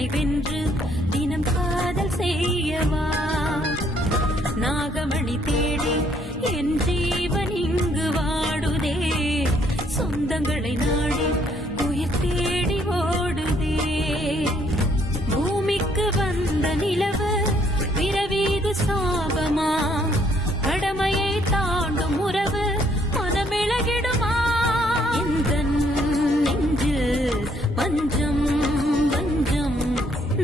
தன்னை வென்று தினம் காதல் செய்யவா நாகமணி தேடி என் ஜீவன் இங்கு வாடுதே சொந்தங்களை நாடி உயிர் தேடி ஓடுதே பூமிக்கு வந்த நிலவு பிறவீது சாபமா கடமையை தாண்டும் உறவு மனமிளகிடுமா இந்த நெஞ்சில் பஞ்சம் வஞ்சம்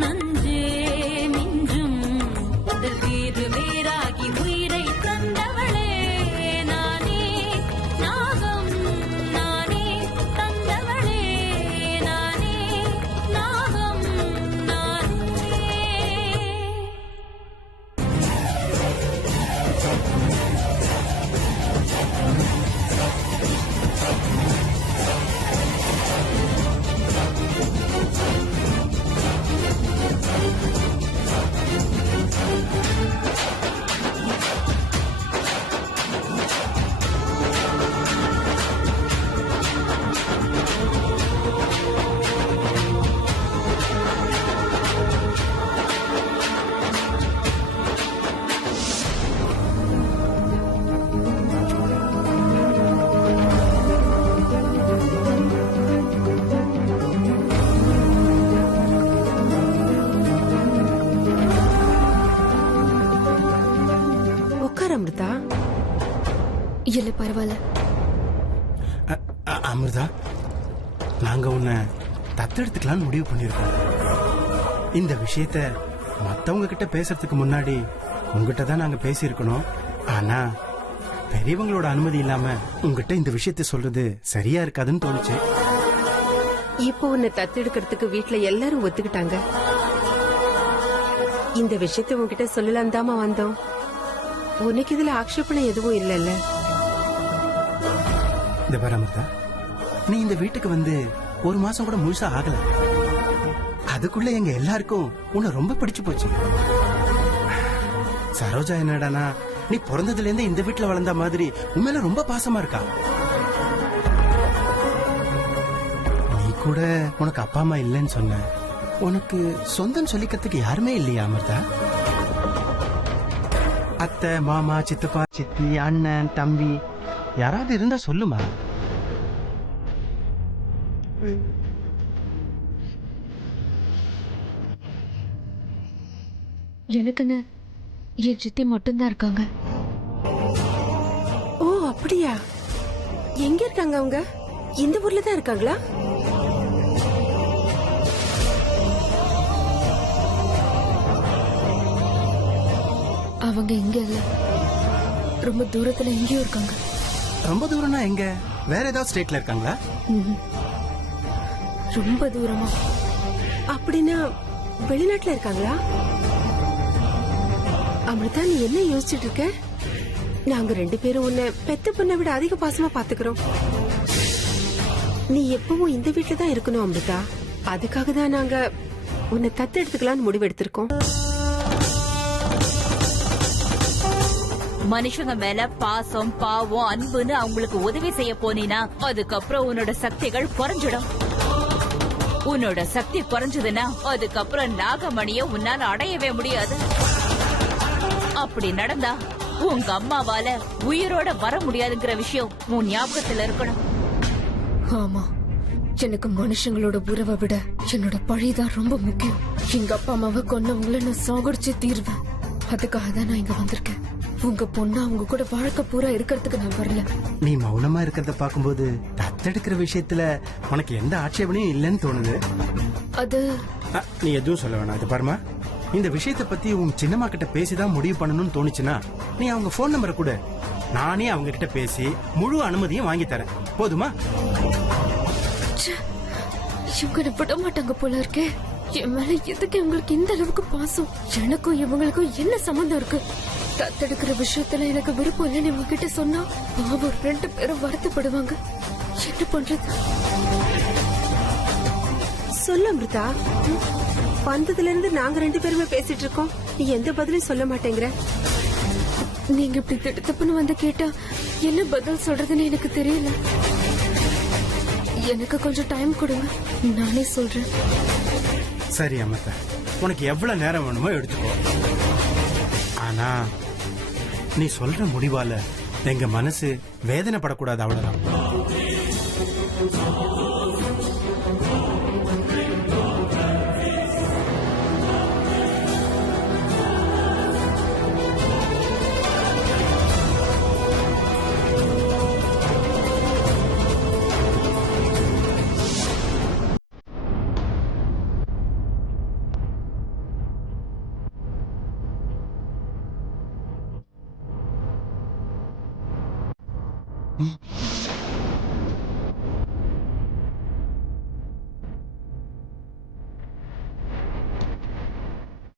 நஞ்சே மிஞ்சும் உடல் வேறு வேறாகி உயிரை தந்தவளே நானே நாகம் நானே தந்தவளே நானே நாகம் நானே. அமிர்தா இல்ல பரவாயில்ல. அமிர்தா, நாங்க உன்னை தத்தெடுத்துக்கலாம்னு முடிவு பண்ணிருக்கோம். இந்த விஷயத்த மத்தவங்க கிட்ட பேசுறதுக்கு முன்னாடி உங்ககிட்ட தான் நாங்க பேசியிருக்கணும். ஆனா பெரியவங்களோட அனுமதி இல்லாம உங்ககிட்ட இந்த விஷயத்த சொல்றது சரியா இருக்காதுன்னு தோணுச்சு. இப்போ உன்னை தத்தெடுக்கிறதுக்கு வீட்டுல எல்லாரும் ஒத்துக்கிட்டாங்க. இந்த விஷயத்த உன்கிட்ட சொல்லலாம் தாமா வந்தோம். உனக்கு இதுல ஆக்ஷேபனை எதுவும் இல்லல்ல? இந்த பாரு அமிர்தா, நீ இந்த வீட்டுக்கு வந்து ஒரு மாசம் கூட முழுசா ஆகல. அதுக்குள்ள எங்க எல்லாருக்கும் உன்னை ரொம்ப பிடிச்சு போச்சு. சரோஜா என்னடானா நீ பிறந்ததுல இருந்து இந்த வீட்டுல வளர்ந்த மாதிரி உண்மையில ரொம்ப பாசமா இருக்கா. நீ கூட உனக்கு அப்பா அம்மா இல்லைன்னு சொன்ன. உனக்கு சொந்தம் சொல்லிக்கிறதுக்கு யாருமே இல்லையா அமிர்தா? அத்தை, மாமா, சித்தப்பா, சித்தி, அண்ணன், தம்பி யாராவது இருந்தா சொல்லுமா. எனக்குன்னு என் சித்தி மட்டும்தான் இருக்காங்க. ஓ அப்படியா? எங்க இருக்காங்க அவங்க? இந்த ஊர்ல தான் இருக்காங்களா? அவங்க இங்க இல்ல, ரொம்ப தூரத்துல எங்கேயோ இருக்காங்க. ரொம்ப தூரம்னா எங்க? வேற ஏதாவது ஸ்டேட்ல இருக்காங்களா? ரொம்ப தூரமா. அப்படின்னா வெளிநாட்டுல இருக்காங்களா? அமிர்தா, நீ என்ன யோசிச்சுட்டு இருக்க? நாங்க 2 பேரும் உன்னை பெத்த பொண்ணை விட அதிக பாசமா பாத்துக்கிறோம். நீ எப்பவும் இந்த வீட்டுல தான் இருக்கணும் அமிர்தா. அதுக்காக தான் நாங்க உன்னை தத்து எடுத்துக்கலாம்னு முடிவெடுத்திருக்கோம். மனுஷங்க மேல பாசம், பாவம், அன்புன்னு அவங்களுக்கு உதவி செய்ய போனீனா அதுக்கப்புறம் உன்னோட சக்திகள் குறைஞ்சிடும். உன்னோட சக்தி குறைஞ்சதுன்னா அதுக்கப்புறம் நாகமணிய உன்னால அடையவே முடியாது. அப்படி நடந்தா உங்க அம்மாவால உயிரோட வர முடியாதுங்கிற விஷயம் உன் ஞாபகத்துல இருக்கணும். ஆமா, எனக்கு மனுஷங்களோட உறவை விட என்னோட பழிதான் ரொம்ப முக்கியம். எங்க அப்பா அம்மாவை கொன்னவங்கள நான் சாகடிச்சு தீர்வேன். அதுக்காக தான் நான் இங்க வந்திருக்கேன். உங்க பொண்ணா அவங்க கூட வாழ்க்கை பூரா இருக்கிறதுக்கு நான் வரல. நீ மௌனமா இருக்கிறத பாக்கும்போது தத்தெடுக்கிற விஷயத்துல உனக்கு எந்த ஆட்சேபனையும் இல்லைன்னு தோணுது. அது நீ எதுவும் சொல்ல வேணாம். அது பாருமா, இந்த விஷயத்த பத்தி உன் சின்னம்மா கிட்ட பேசிதான் முடிவு பண்ணணும்னு தோணுச்சுன்னா நீ அவங்க போன் நம்பரை கூட நானே அவங்க கிட்ட பேசி முழு அனுமதியும் வாங்கி தரேன். போதுமா? இவங்க விட மாட்டாங்க போல இருக்கே. என் மேல எதுக்கு இவங்களுக்கு இந்த அளவுக்கு பாசம்? எனக்கும் இவங்களுக்கும் என்ன சம்பந்தம் இருக்கு? தத்தெடுக்கிற விஷயத்துல எனக்கு விருப்பம் இல்லைன்னு இவங்க கிட்ட சொன்னா பாவம் 2 பேரும் வருத்தப்படுவாங்க. என்ன பண்றது? சொல்ல அமிர்தா, வந்ததுல இருந்து நாங்க 2 பேருமே பேசிட்டு இருக்கோம். நீ எந்த பதிலும் சொல்ல மாட்டேங்கிற. நீங்க இப்படி திடுத்தப்புன்னு வந்து கேட்டா என்ன பதில் சொல்றதுன்னு எனக்கு தெரியல. எனக்கு கொஞ்சம் டைம் கொடுங்க, நானே சொல்றேன். சரி அம்மத்த, உனக்கு எவ்வளவு நேரம் வேணுமோ எடுத்துக்கோ. ஆனா நீ சொல்ற முடிவால எங்க மனசு வேதனைப்படக்கூடாது, அவ்வளவுதான்.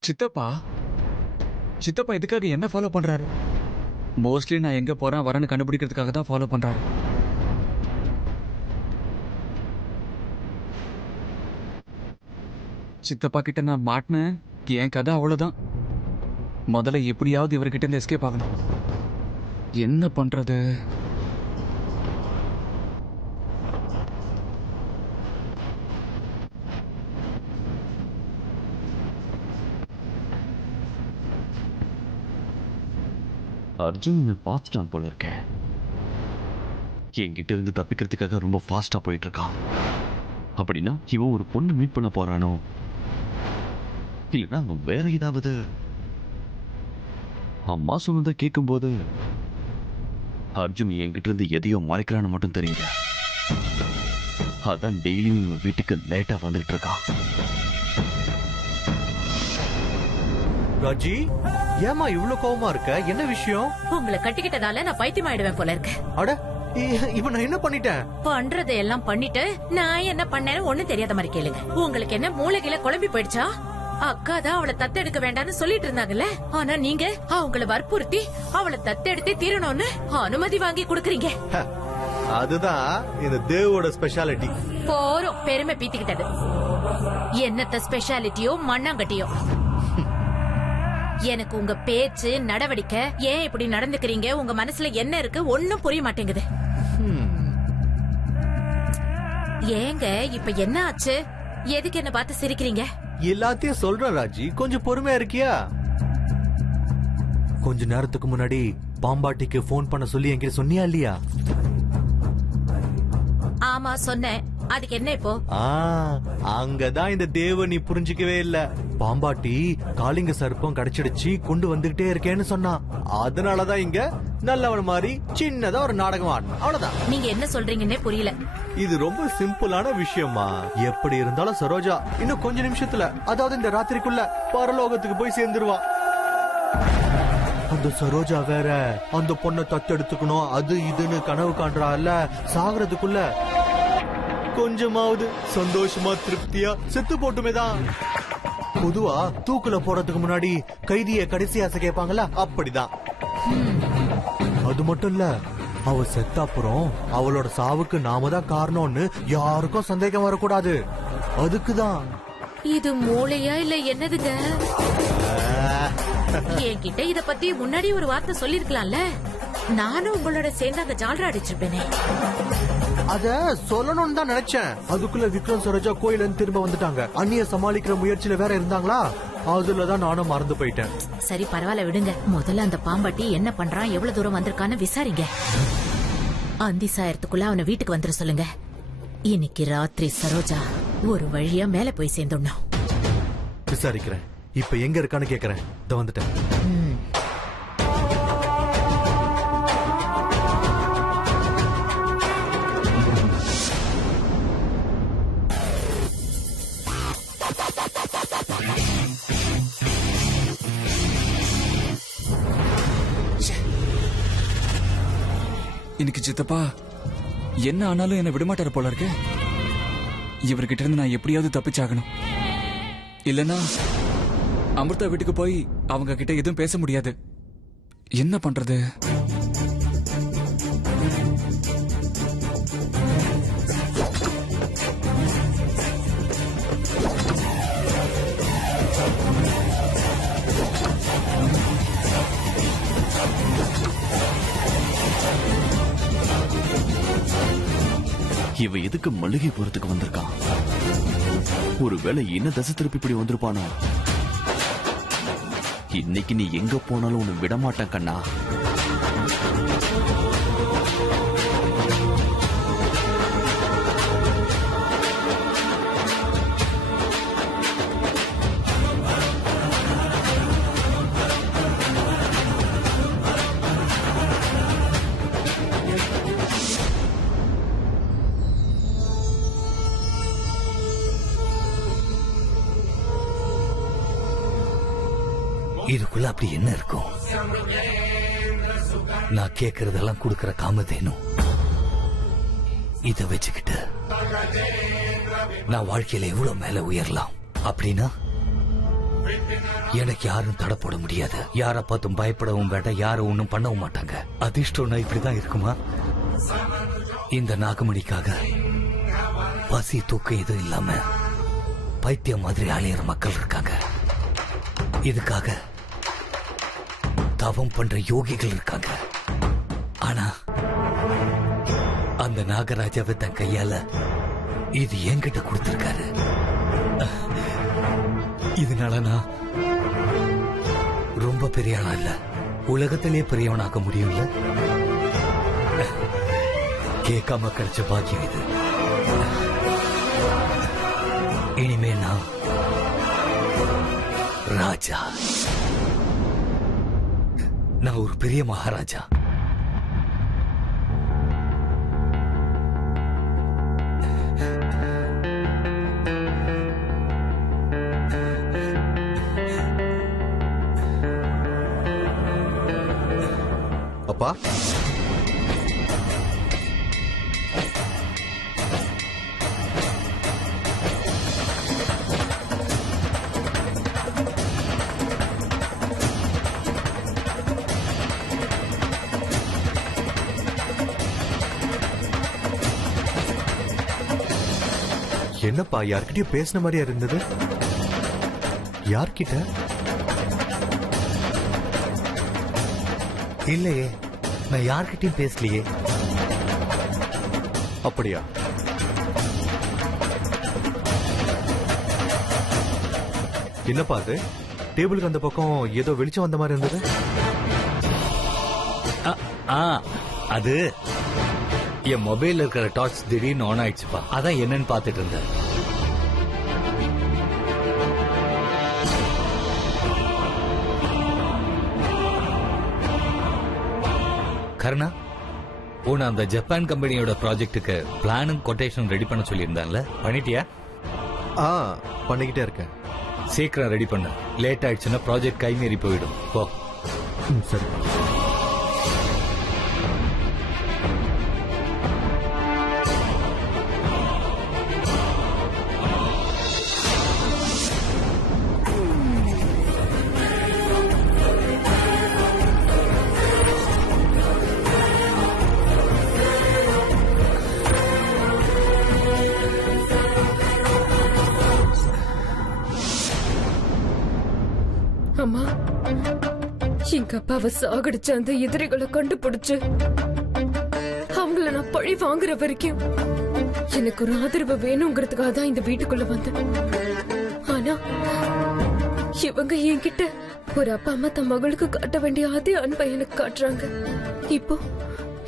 சித்தப்பா சித்தப்பா இதுக்காக என்ன ஃபாலோ பண்றாரு? மோஸ்ட்லி நான் எங்க போறேன் வரேன்னு கண்டுபிடிக்கிறதுக்காக தான் ஃபாலோ பண்றாரு. சித்தப்பா கிட்ட நான் மாட்டினேன், என் கதை அவ்வளவுதான். முதல்ல எப்படியாவது இவர்கிட்ட இருந்து எஸ்கேப் ஆகணும். என்ன பண்றது? அர்ஜுன் பார்த்துட்டான் போல இருக்கேன். என்கிட்ட இருந்து தப்பிக்கிறதுக்காக ரொம்ப ஃபாஸ்டா போயிட்டு இருக்கான். அப்படின்னா இவன் ஒரு பொண்ணு மீட் பண்ண போறானோ, இல்லைன்னா அவன் வேற ஏதாவது. அம்மா சொன்னதை கேட்கும்போது அர்ஜுன் என்கிட்ட இருந்து எதையோ மறைக்கிறான்னு மட்டும் தெரியல. அதான் டெய்லியும் இவன் வீட்டுக்கு லேட்டா வந்துட்டு இருக்கான். ராஜி, ஏமா இவ்வளவு கோவமா இருக்க? என்ன விஷயம்? உங்களை கட்டிக்கிட்டதால நான் பைத்தியம் ஆயிடுவேன் போல இருக்கு. அட, இவன் நான் என்ன பண்ணிட்டேன்? பண்றதை எல்லாம் பண்ணிட்டு நான் என்ன பண்ணேன்னு ஒண்ணும் தெரியாத மாதிரி கேளுங்க. உங்களுக்கு என்ன மூளைகில குழம்பி போயிடுச்சா? அக்கா தான் அவளை தத்தெடுக்க வேண்டாம்னு சொல்லிட்டு இருந்தாங்கல்ல. ஆனா நீங்க அவங்கள வற்புறுத்தி அவளை தத்தெடுத்தே தீரணும்னு அனுமதி வாங்கி கொடுக்கறீங்க. அதுதான் இந்த தேவோட ஸ்பெஷாலிட்டி. போறோம் பெருமை பீத்திக்கிட்டது. என்னத்த ஸ்பெஷாலிட்டியோ மண்ணாங்கட்டியோ. எனக்கு உங்க பேச்சு நடவடிக்கை, ஏன் இப்படி நடந்துக்கிறீங்க, உங்க மனசுல என்ன இருக்கு ஒன்னும் புரிய மாட்டேங்குது. ஏங்க இப்ப என்ன ஆச்சு? எதுக்கு என்ன பார்த்து சிரிக்கிறீங்க? எல்லாத்தையும் சொல்றேன் ராஜி, கொஞ்சம் பொறுமையா இருக்கியா? கொஞ்ச நேரத்துக்கு முன்னாடி பாம்பாட்டிக்கு போன் பண்ண சொல்லி என்கிட்ட சொன்னியா இல்லையா? ஆமா சொன்னேன். அதுக்கு என்ன இப்போ? அங்கதான் இந்த தேவ நீ புரிஞ்சுக்கவே இல்ல. பாம்பாட்டி காளிங்க சர்ப்பம் கிடைச்சிடுச்சு, கொண்டு வந்துகிட்டே இருக்கேன்னு சொன்னா. அதனாலதான் இங்க நல்லவன் மாதிரி சின்னதா ஒரு நாடகம் ஆடணும், அவ்வளவுதான். நீங்க என்ன சொல்றீங்கன்னே புரியல. இது ரொம்ப சிம்பிளான விஷயமா. எப்படி இருந்தாலும் சரோஜா இன்னும் கொஞ்ச நிமிஷத்துல, அதாவது இந்த ராத்திரிக்குள்ள பரலோகத்துக்கு போய் சேர்ந்துருவா. அந்த சரோஜா வேற அந்த பொண்ணை தத்தெடுத்துக்கணும் அது இதுன்னு கனவு காண்றால. சாகுறதுக்குள்ள கொஞ்சமாவது சந்தோஷமா திருப்தியா செத்து போட்டுமேதான். பொதுவா தூக்குல போறதுக்கு முன்னாடி கைதிய கடைசி ஆசை கேட்பாங்களா, அப்படிதான். அது மட்டும் இல்ல, அவ செத்த அப்புறம் அவளோட சாவுக்கு நாம தான் காரணம்னு யாருக்கும் சந்தேகம் வரக்கூடாது. அதுக்குதான். இது மூளையா இல்ல என்னதுங்க? என்கிட்ட இத பத்தி முன்னாடி ஒரு வார்த்தை சொல்லிருக்கலாம்ல. நானும் உங்களோட சேர்ந்து அந்த ஜால்ரா அடிச்சிருப்பேனே. அத சொல்லணும்னு தான் நினைச்சேன். அதுக்குள்ள விக்ரம் சரோஜா கோயில திரும்ப வந்துட்டாங்க. அண்ணிய சமாளிக்கிற முயற்சியில வேற இருந்தாங்களா, அதுலதான் நானும் மறந்து போயிட்டேன். சரி பரவாயில்ல விடுங்க. முதல்ல அந்த பாம்பாட்டி என்ன பண்றான், எவ்வளவு தூரம் வந்திருக்கான்னு விசாரிங்க. அந்தி சாயறதுக்குள்ள அவனை வீட்டுக்கு வந்துட சொல்லுங்க. இன்னைக்கு ராத்திரி சரோஜா ஒரு வழியா மேல போய் சேர்ந்துடணும். விசாரிக்கிறேன். இப்ப எங்க இருக்கான்னு கேக்குறேன். இத வந்துட்டேன். இன்னைக்கு சித்தப்பா என்ன ஆனாலும் என்ன விடமாட்டாரு போல இருக்கு. இவர்கிட்ட இருந்து நான் எப்படியாவது தப்பிச்சாகணும். இல்லனா அமிர்தா வீட்டுக்கு போய் அவங்க கிட்ட எதுவும் பேச முடியாது. என்ன பண்றது? இவ எதுக்கு மளிகை போறதுக்கு வந்திருக்கான்? ஒருவேளை என்ன தசை திருப்பி இப்படி வந்திருப்பானோ? இன்னைக்கு நீ எங்க போனாலும் உன்னை விடமாட்டேன் கண்ணா. இதுக்குள்ள அப்படி என்ன இருக்கும்? நான் கேக்குறதெல்லாம் கொடுக்கற காமதேனும். இத வச்சுக்கிட்டு நான் வாழ்க்கையில எவ்வளவு மேல உயரலாம் அப்படின்னா எனக்கு யாரும் தடை போட முடியாது. யார பார்த்தும் பயப்படவும் வேண்டாம், யாரும் ஒண்ணும் பண்ணவும் மாட்டாங்க. அதிர்ஷ்டம்னா இப்படிதான் இருக்குமா? இந்த நாகமணிக்காக பசி தூக்கம் எதுவும் இல்லாம பைத்தியம் மாதிரி அலையிற மக்கள் இருக்காங்க. இதுக்காக தவம் பண்ற யோகிகள் இருக்காங்க. ஆனா அந்த நாகராஜாவை தன் கையால இது என்கிட்ட கொடுத்திருக்காரு. இதனால நான் ரொம்ப பெரிய ஆளா இல்ல, உலகத்திலே பெரியவனாக்க முடியும்ல. கேட்காம கிடைச்ச பாக்கியம் இது. இனிமே நான் ராஜா. நான் ஒரு பெரிய மகாராஜா. அப்பா, என்னப்பா யார்கிட்டயும் பேசின மாதிரியா இருந்தது? யார்கிட்ட? இல்லையே, நான் யார்கிட்டயும் பேசலையே. அப்படியா? என்னப்பா அது? டேபிளுக்கு அந்த பக்கம் ஏதோ வெளிச்சம் வந்த மாதிரி இருந்தது. அது என் மொபைல்ல இருக்கிற டார்ச் திடீர்னு ஆன் ஆயிடுச்சுப்பா. அதான் என்னன்னு பாத்துட்டு இருந்தேன். கருணா, உன்னை அந்த ஜப்பான் கம்பெனியோட ப்ராஜெக்டுக்கு பிளானும் கொட்டேஷன் ரெடி பண்ண சொல்லியிருந்தான்ல, பண்ணிட்டியா? பண்ணிக்கிட்டே இருக்கேன். சீக்கிரம் ரெடி பண்ண. லேட் ஆயிடுச்சுன்னா ப்ராஜெக்ட் கைமீறி போயிடும். போ. சரி. அம்மா, எங்க அப்பாவை சாகடிச்ச அந்த எதிரிகளை கண்டுபிடிச்சு அவங்கள நான் பழி வாங்குற வரைக்கும் எனக்கு ஒரு ஆதரவு வேணுங்கிறதுக்காக தான் இந்த வீட்டுக்குள்ள வந்தேன். ஆனா இவங்க என்கிட்ட ஒரு அப்பா அம்மா தன் மகளுக்கு காட்ட வேண்டிய அதே அன்பை எனக்கு காட்டுறாங்க. இப்போ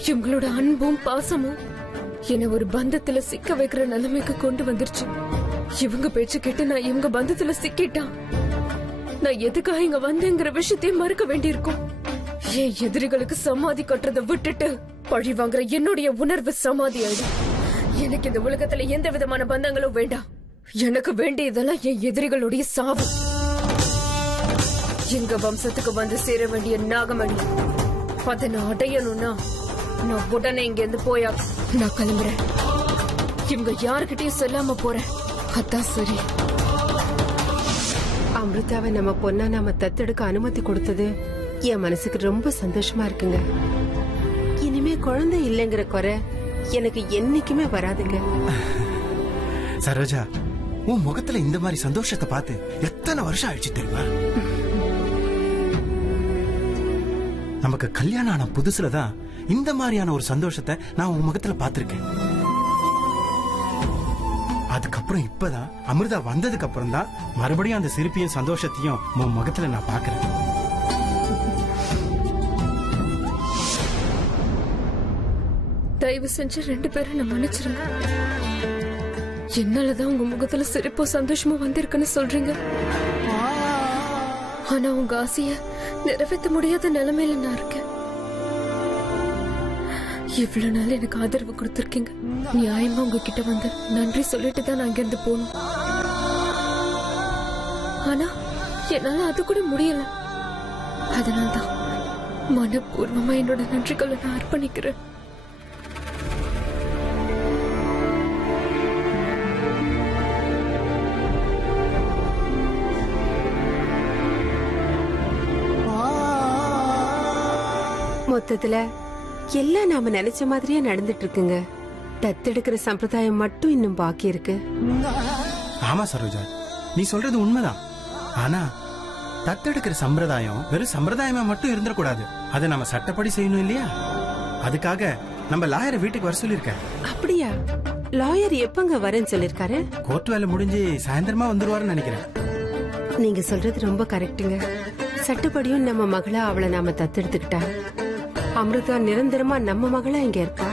இவங்களோட அன்பும் பாசமும் என்ன ஒரு பந்தத்துல சிக்க வைக்கிற நிலைமைக்கு கொண்டு வந்துருச்சு. இவங்க பேச்சு கேட்டு நான் இவங்க பந்தத்துல சிக்கிட்டான். நான் எதுக்காக இங்க வந்தேங்கிற விஷயத்தையும் மறுக்க வேண்டியிருக்கும். என் எதிரிகளுக்கு சமாதி கட்டுறதை விட்டுட்டு பழி வாங்குற என்னுடைய உணர்வு சமாதி ஆயிடும். எனக்கு இந்த உலகத்துல எந்த விதமான பந்தங்களும் வேண்டாம். எனக்கு வேண்டியதெல்லாம் என் எதிரிகளுடைய சாவு. எங்க வம்சத்துக்கு வந்து சேர வேண்டிய நாகமணி, அதை நான் அடையணும்னா நான் உடனே இங்க இருந்து போயா. நான் கிளம்புறேன். இவங்க யாருக்கிட்டையும் சொல்லாம போறேன். அதான் சரி. அமிர்தாவை நம்ம பொண்ணா நாம தத்தெடுக்க அனுமதி கொடுத்தது என் மனசுக்கு ரொம்ப சந்தோஷமா இருக்குங்க. இனிமே குழந்தை இல்லைங்கிற குறை எனக்கு என்னைக்குமே வராதுங்க. சரோஜா, உன் முகத்துல இந்த மாதிரி சந்தோஷத்தை பார்த்து எத்தனை வருஷம் ஆயிடுச்சு தெரியுமா? நமக்கு கல்யாணம் ஆன புதுசுலதான் இந்த மாதிரியான ஒரு சந்தோஷத்தை நான் உன் முகத்துல பார்த்திருக்கேன். அதுக்கப்புறம் இப்பதான் அமிர்தா வந்ததுக்கு அப்புறம் தான் மறுபடியும் அந்த சிரிப்பையும் சந்தோஷத்தையும் உன் முகத்துல நான் பாக்குறேன். தயவு செஞ்சு 2 பேரும் நான் மன்னிச்சிருங்க. என்னாலதான் உங்க முகத்துல சிரிப்போ சந்தோஷமோ வந்திருக்குன்னு சொல்றீங்க. ஆனா உங்க ஆசைய நிறைவேற்ற முடியாத நிலைமையில நான் இருக்கேன். இவ்வளவு நாள் எனக்கு ஆதரவு கொடுத்திருக்கீங்க. நியாயமா உங்ககிட்ட வந்து நன்றி சொல்லிட்டு தான் நான் இங்கிருந்து போகணும். ஆனா என்னால அது கூட முடியல. அதனால்தான் மனப்பூர்வமா என்னோட நன்றிகளை நான் அர்ப்பணிக்கிறேன். மொத்தத்துல எல்லாம் நாம நினைச்ச மாதிரியே நடந்துட்டு இருக்குங்க. தத்தெடுக்கிற சம்பிரதாயம் மட்டும் இன்னும் பாக்கி இருக்கு. ஆமா சரோஜா, நீ சொல்றது உண்மைதான். ஆனா தத்தெடுக்கிற சம்பிரதாயம் வெறும் சம்பிரதாயமா மட்டும் இருந்துடக்கூடாது. அதை நம்ம சட்டப்படி செய்யணும் இல்லையா? அதுக்காக நம்ம லாயரை வீட்டுக்கு வர சொல்லிருக்க. அப்படியா? லாயர் எப்பங்க வரேன்னு சொல்லிருக்காரு? கோர்ட் வேலை முடிஞ்சு சாயந்தரமா வந்துருவாருன்னு நினைக்கிறேன். நீங்க சொல்றது ரொம்ப கரெக்டுங்க. சட்டப்படியும் நம்ம மகளா அவளை நாம தத்தெடுத்துக்கிட்டா அமிர்தா நிரந்தரமா நம்ம மகளா இங்க இருக்கா.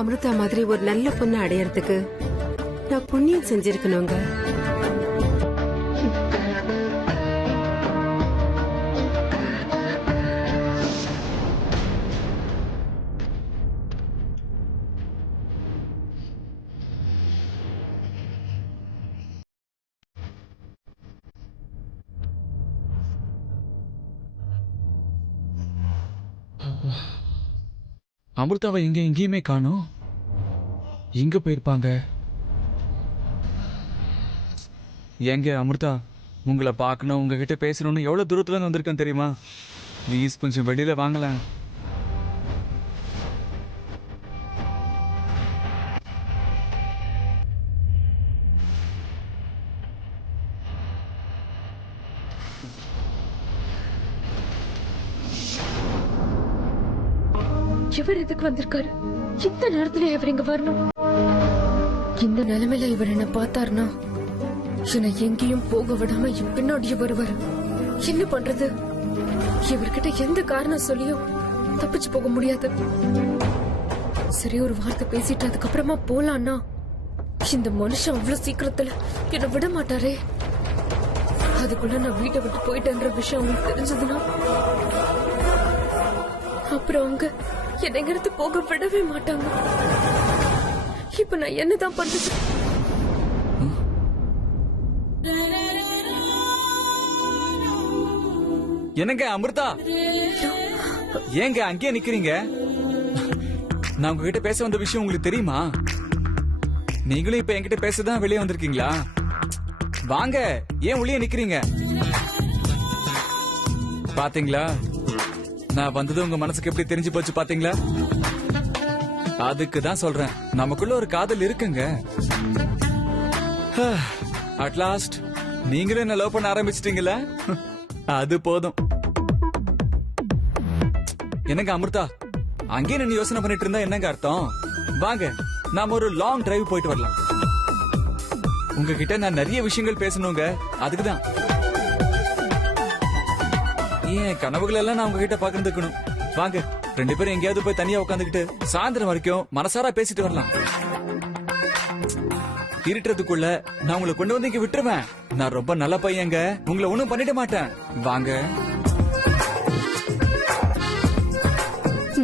அமிர்தா மாதிரி ஒரு நல்ல பொண்ணு அடையறதுக்கு நான் புண்ணியம் செஞ்சிருக்கணுங்க. அமிர்தாவை எங்கேயுமே காணோம். எங்க போயிருப்பாங்க? எங்க அமிர்தா, உங்களை பார்க்கணும், உங்ககிட்ட பேசணும்னு எவ்வளவு தூரத்துல இருந்து வந்திருக்கேன் தெரியுமா? ப்ளீஸ் கொஞ்சம் வெளியில வாங்கலாம். இவர் எதுக்கு வந்திருக்காரு? இந்த நேரத்துல இவர் இங்க வரணும்? இந்த நிலைமையில இவர் என்ன பார்த்தாருன்னா என்னை எங்கேயும் போக விடாம என் பின்னாடியே வருவாரு. என்ன பண்றது? இவர்கிட்ட எந்த காரணம் சொல்லியும் தப்பிச்சு போக முடியாது. சரி, ஒரு வார்த்தை பேசிட்டு அதுக்கப்புறமா போலான்னா இந்த மனுஷன் அவ்வளவு சீக்கிரத்துல என்ன விட மாட்டாரே. அதுக்குள்ள நான் வீட்டை விட்டு போயிட்டேன்ற விஷயம் அவங்களுக்கு தெரிஞ்சதுன்னா அப்புறம் அவங்க என்னங்கிறது போக விடவே மாட்டாங்க. இப்ப நான் என்னதான் பண்றது? என்னங்க அமிர்தா, ஏங்க அங்கேயே நிக்கிறீங்க? நான் உங்ககிட்ட பேச வந்த விஷயம் உங்களுக்கு தெரியுமா? நீங்களும் இப்ப என்கிட்ட பேசதான் வெளியே வந்திருக்கீங்களா? வாங்க, ஏன் உள்ளே நிக்கிறீங்க? பாத்தீங்களா, நான் வந்தது உங்க மனசுக்கு எப்படி தெரிஞ்சு போச்சு பாத்தீங்களா? அதுக்கு தான் சொல்றேன், நமக்குள்ள ஒரு காதல் இருக்குங்க. அட்லாஸ்ட் நீங்களும் என்ன லவ் பண்ண ஆரம்பிச்சிட்டீங்களா? அது போதும். என்னங்க அமிர்தா, அங்கே நீ யோசனை பண்ணிட்டு இருந்தா என்னங்க அர்த்தம்? வாங்க, நாம ஒரு லாங் டிரைவ் போயிட்டு வரலாம். உங்ககிட்ட நான் நிறைய விஷயங்கள் பேசணுங்க. அதுக்குதான் ஏன் கனவுகள் எல்லாம் நான் உங்ககிட்ட பகிர்ந்துக்கணும். வாங்க, 2 பேரும் எங்கேயாவது போய் தனியா உட்காந்துக்கிட்டு சாயந்தரம் வரைக்கும் மனசாரா பேசிட்டு வரலாம். இருட்டுறதுக்குள்ள நான் உங்களை கொண்டு வந்து இங்க விட்டுருவேன். நான் ரொம்ப நல்ல பையங்க, உங்களை ஒண்ணும் பண்ணிட மாட்டேன். வாங்க.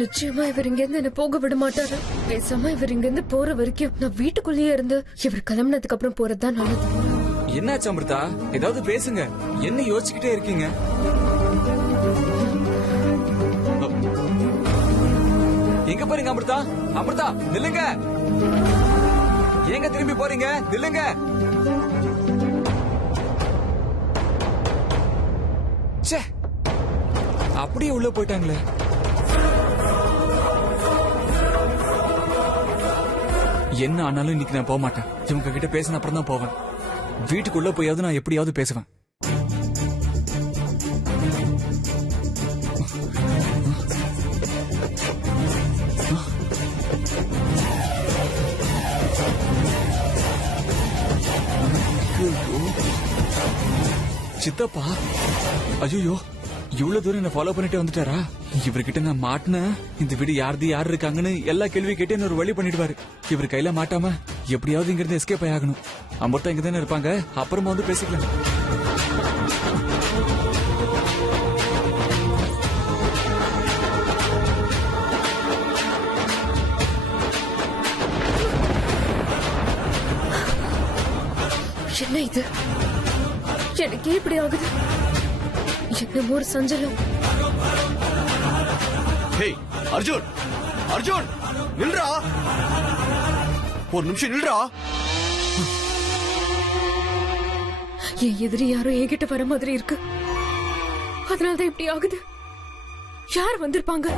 நிச்சயமா இவர் இங்க இருந்து என்ன போக விட மாட்டாரு. பேசாம இவர் இங்க இருந்து போற வரைக்கும் நான் வீட்டுக்குள்ளேயே இருந்து இவர் கிளம்பினதுக்கு அப்புறம் போறதுதான் நல்லது. என்னாச்சு அமிர்தா, ஏதாவது பேசுங்க. என்ன யோசிச்சுக்கிட்டே இருக்கீங்க? எங்க போறீங்க அமிர்தா? அமிர்தா நில்லுங்க. எங்க திரும்பி போறீங்க? நில்லுங்க. ச்சே, அப்படியே உள்ள போயிட்டாங்களே. என்ன ஆனாலும் இன்னைக்கு நான் போக மாட்டேன். இவங்க கிட்ட பேசின அப்புறம் தான் போவேன். வீட்டுக்குள்ள போயாவது நான் எப்படியாவது பேசுவேன். சித்தப்பா ஐயோ இவ்வளவு தூரம் என்ன ஃபாலோ பண்ணிட்டே வந்துட்டாரா? இவர்கிட்ட நான் மாட்டின இந்த வீடு யார் இருக்காங்கன்னு எல்லா கேள்வி கேட்டு என்ன ஒரு வழி பண்ணிடுவாரு. இவர் கையில மாட்டாம எப்படியாவது இங்க இருந்து எஸ்கேப் ஆகணும். அம்பர்த்தா இங்க தானே இருப்பாங்க, அப்புறமா வந்து பேசிக்கலாம். என்ன இது? எனக்கே இப்படி ஆகுது. என்னமோ ஒரு சஞ்சலம். ஹேய் அர்ஜுன், அர்ஜுன் நில்றா, ஒரு நிமிஷம் நில்றா. என் எதிரி யாரோ என்கிட்ட வர மாதிரி இருக்கு. அதனாலதான் இப்படி ஆகுது. யார் வந்திருப்பாங்க?